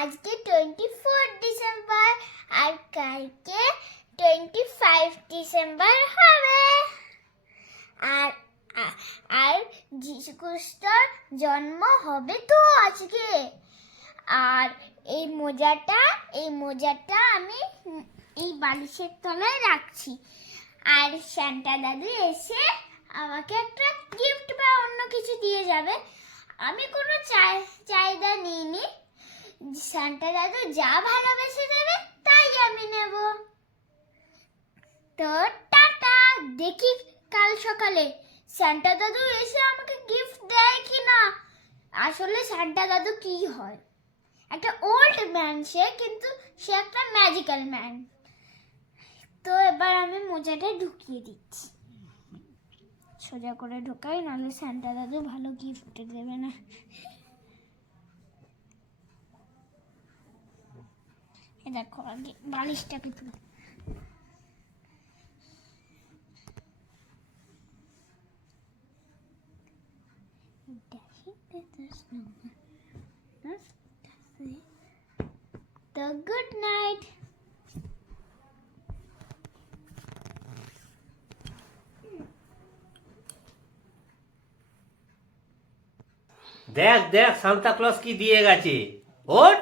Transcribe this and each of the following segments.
আজকে twenty four December আর কালকে twenty five December হবে। আর আর যীশু খ্রিস্টর জন্ম হবে তো আজকে। আর এই মোজাটা এই মোজাটা আমি এই বালিশের তলায় রাখছি। আর স্যান্টা দাদু এসে আমাকে একটা গিফট বা অন্য কিছু দিয়ে যাবে। আমি কোনো চাহিদা নিইনি। স্যান্টা দাদু যা ভালোবেসে দেবে, তাই আমি নেব। তো টাটা, দেখি কাল সকালে। স্যান্টা দাদু এসে আমাকে গিফট দেয় কি না আসলে সান্টা দাদু কি হয়? একটা ওল্ড ম্যান সে, কিন্তু সে একটা ম্যাজিক্যাল ম্যান তো এবার আমি মোজাটা ঢুকিয়ে দিচ্ছি। সোজা করে ঢোকাই, নাহলে সান্টা দাদু ভালো গিফট দেবে না। দেখো আগে বালিশটাকে তুলে The good night. দেখ দেখ, সান্তা ক্লজ কি দিয়ে গেছে? ওর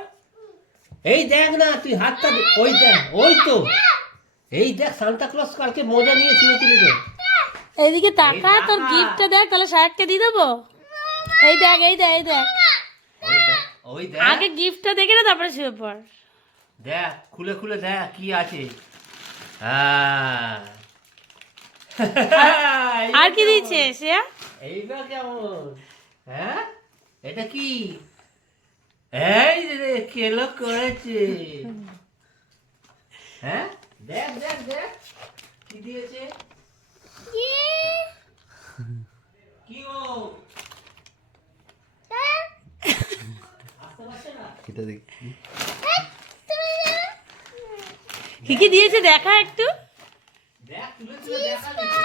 এই দেখ না তুই হাতটা ওই দেখ ওই তো। এই দেখ সান্তা ক্লজ কালকে মজা নিয়ে শুয়েছিলি তো এইদিকে তাকা তোর গিফটটা দেখ তাহলে সাহেবকে দিয়ে দেবো। এই দেখ এই দেখ এই দেখ। ওই দেখ আগে গিফটটা দেখে না তারপরে শুয়ে পড়। দেখ খুলে খুলে দেখ কি আছে। হ্যাঁ। আর কি দিচ্ছে সে এইটা কেমন? হ্যাঁ? এটা কি? এই রে কেলো করেছে হ্যাঁ? দেখ দেখ দেখ। কি দিয়েছে? কি? ও এটা দেখি। কি কি দিয়েছে? দেখা একটু। দেখ তুলে তুলে দেখা দিচ্ছে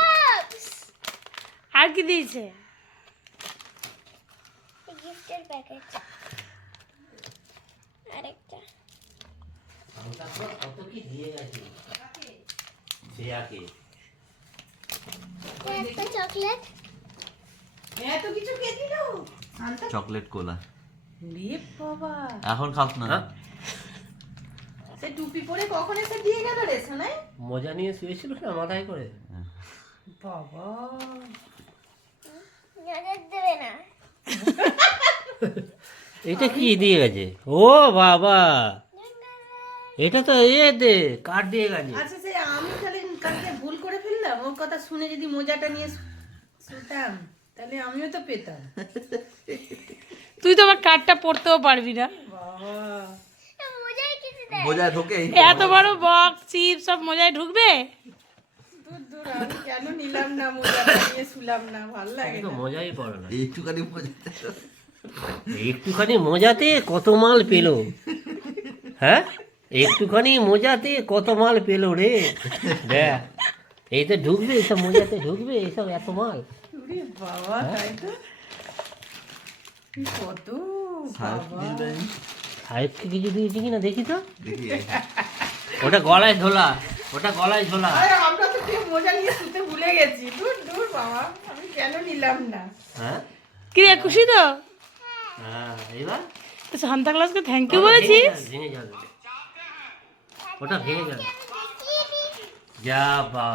আর কি দিয়েছে? গিফটের প্যাকেট আরেকটা। কত কি দিয়ে গেছে শ্রেয়াকে একটা চকলেট। চকলেট কোলা। বাবা। এখন খাস না। হ্যাঁ? সে টুপি পরে কখন এসে দিয়ে গেল রে সোনাই? মজা নিয়ে শুয়েছিল না মাথায় করে? বাবা। নজর দেবে না। এটা কি দিয়ে গেছে? ও বাবা। এটা তো এ দে কাঠ দিয়ে গেছে। আচ্ছা সে আমি তাহলে কালকে ভুল করে ফেললাম। ওর কথা শুনে যদি মোজাটা নিয়ে শুতাম তাহলে আমিও তো পেতাম। তুই তো আবার কার্ডটা পড়তেও পারবি না। বোঝায় ঢোকে এত বড় বক্স চিপ সব মজায় ঢুকবে? দূর দূর আমি কেন নিলাম না মোজাটা নিয়ে শুলাম না ভালো লাগে মজাই পড়ে না। একটুখানি বোঝাতে একটুখানি মজাতে কত মাল পেল? হ্যাঁ? একটুখানি মজাতে কত মাল পেল রে? দেখ এই তো ঢুকবে এইসব মজাতে ঢুকবে এইসব এত মাল। ওরে বাবা তাই তো? কি কত সাহেবকে কিছু দিয়েছি কিনা দেখি তো। ওটা গলায় ঝোলা ওটা গলায় ঝোলা। আমরা তো কেউ মোজা নিয়ে শুতে ভুলে গেছি। দূর দূর বাবা আমি কেন নিলাম না? হ্যাঁ? কি খুশি তো? হ্যাঁ এবার তো সান্তা ক্লাসকে থ্যাংক ইউ বলেছিস ভেঙে যাবে ওটা ভেঙে যাবে যা বা